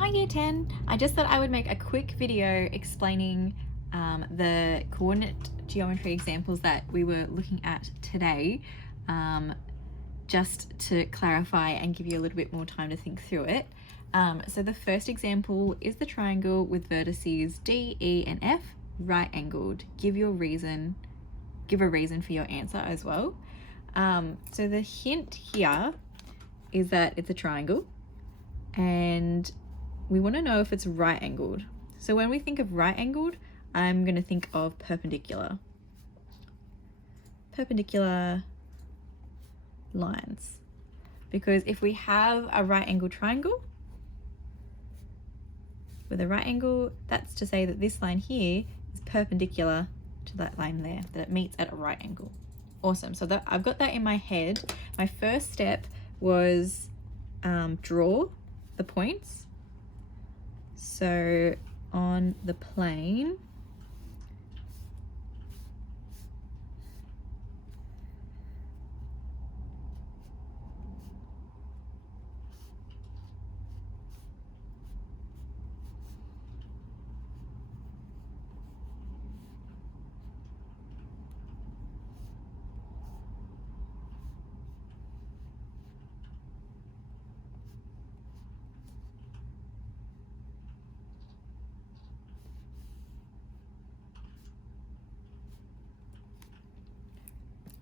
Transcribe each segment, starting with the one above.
Hi Year 10! I just thought I would make a quick video explaining the coordinate geometry examples that we were looking at today, just to clarify and give you a little bit more time to think through it. So the first example is the triangle with vertices D, E and F right angled. Give a reason for your answer as well. So the hint here is that it's a triangle and we want to know if it's right angled. So when we think of right angled, I'm going to think of perpendicular lines, because if we have a right angled triangle with a right angle, that's to say that this line here is perpendicular to that line there, that it meets at a right angle. Awesome. So that I've got that in my head. My first step was draw the points. So on the plane,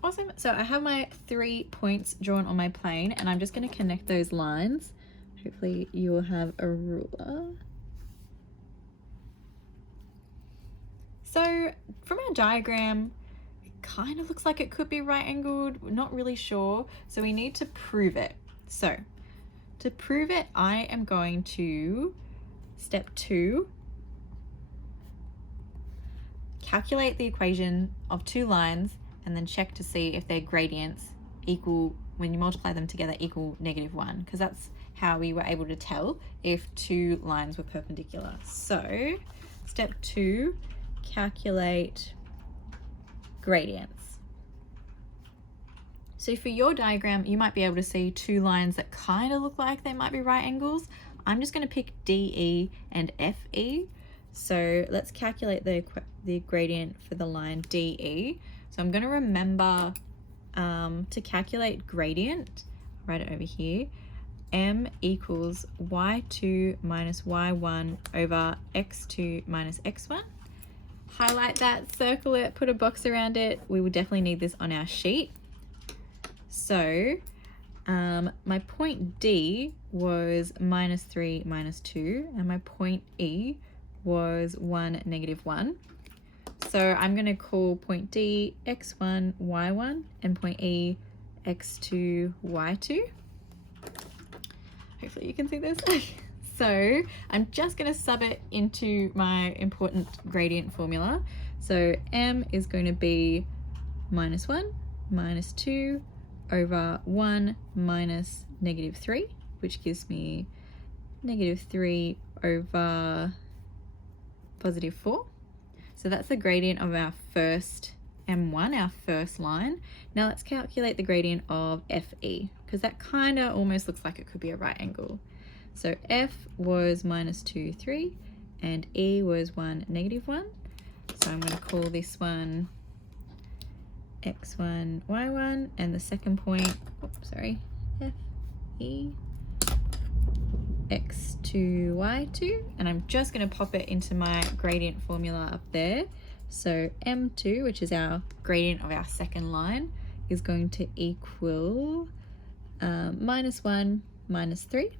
awesome. So I have my 3 points drawn on my plane and I'm just going to connect those lines. Hopefully you will have a ruler. So from our diagram, it kind of looks like it could be right angled. We're not really sure. So we need to prove it. So to prove it, I am going to, step 2, calculate the equation of 2 lines and then check to see if their gradients equal, when you multiply them together, equal -1, because that's how we were able to tell if 2 lines were perpendicular. So step 2, calculate gradients. So for your diagram, you might be able to see 2 lines that kind of look like they might be right angles. I'm just going to pick DE and FE. So let's calculate the gradient for the line DE. So I'm going to remember to calculate gradient, write it over here, m equals y2 minus y1 over x2 minus x1. Highlight that, circle it, put a box around it. We will definitely need this on our sheet. So my point D was -3, -2, and my point E was 1, -1. So I'm going to call point D x1, y1, and point E x2, y2. Hopefully you can see this. So I'm just going to sub it into my important gradient formula. So m is going to be -1, -2 over 1 minus -3, which gives me -3 over +4. So that's the gradient of our first M1, our first line. Now let's calculate the gradient of FE, because that kind of almost looks like it could be a right angle. So F was -2, 3, and E was 1, -1. So I'm going to call this one x1, y1, and the second point, FE, x2, y2, and I'm just going to pop it into my gradient formula up there. So m2, which is our gradient of our second line, is going to equal -1 -3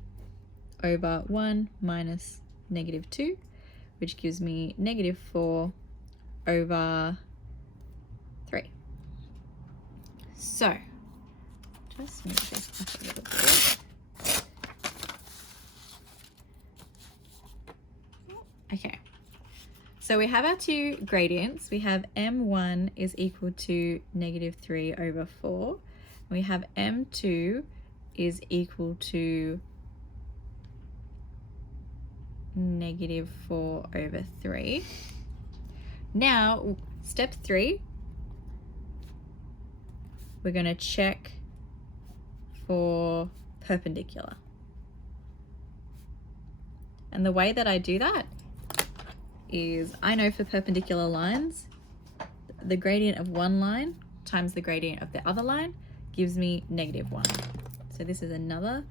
over 1 minus -2, which gives me -4 over 3. So just move this up a little bit. Okay, so we have our 2 gradients. We have m1 is equal to -3 over 4. We have m2 is equal to -4 over 3. Now, step 3, we're going to check for perpendicular. And the way that I do that is I know for perpendicular lines, the gradient of one line times the gradient of the other line gives me -1. So this is another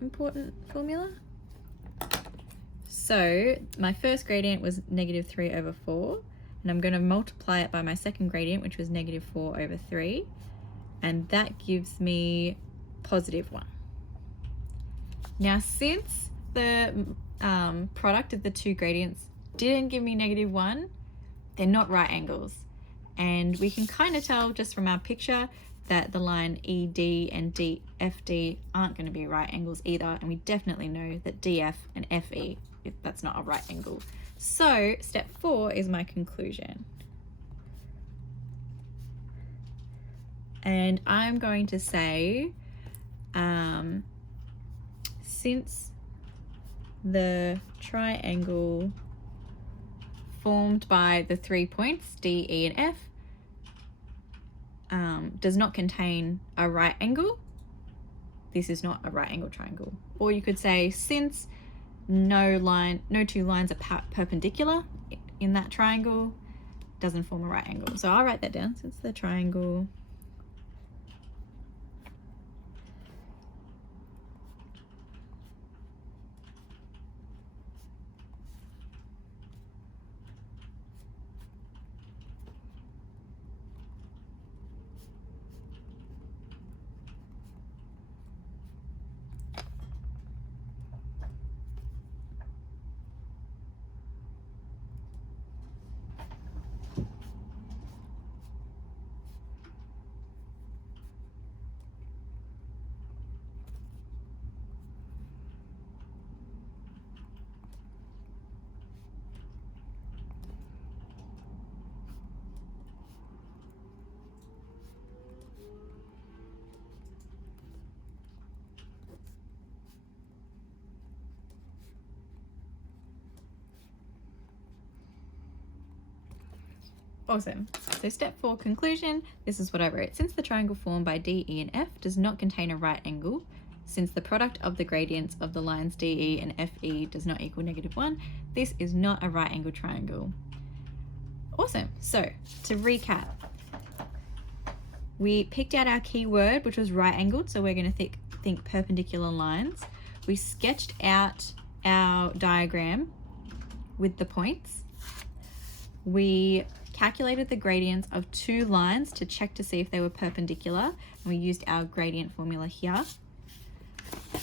important formula. So my first gradient was -3/4, and I'm going to multiply it by my second gradient, which was -4/3, and that gives me +1. Now, since the product of the two gradients didn't give me -1, they're not right angles. And we can kind of tell just from our picture that the line ED and DFD aren't going to be right angles either, and we definitely know that DF and FE, that's not a right angle. So step 4 is my conclusion. And I'm going to say, since the triangle formed by the 3 points, D, E, and F, does not contain a right angle, this is not a right angle triangle. Or you could say, since no two lines are perpendicular in that triangle, doesn't form a right angle. So I'll write that down. Since the triangle Awesome. So step 4, conclusion, this is what I wrote. Since the triangle formed by D, E, and F does not contain a right angle, since the product of the gradients of the lines DE and FE does not equal -1, this is not a right angle triangle. Awesome. So to recap, we picked out our key word, which was right angled, so we're going to think perpendicular lines. We sketched out our diagram with the points. We calculated the gradients of 2 lines to check to see if they were perpendicular, and we used our gradient formula here.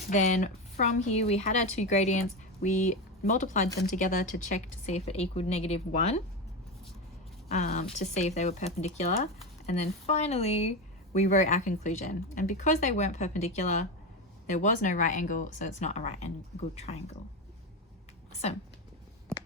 Then from here we had our 2 gradients, we multiplied them together to check to see if it equaled -1, to see if they were perpendicular, and then finally we wrote our conclusion. And because they weren't perpendicular, there was no right angle, so it's not a right angle triangle. Awesome.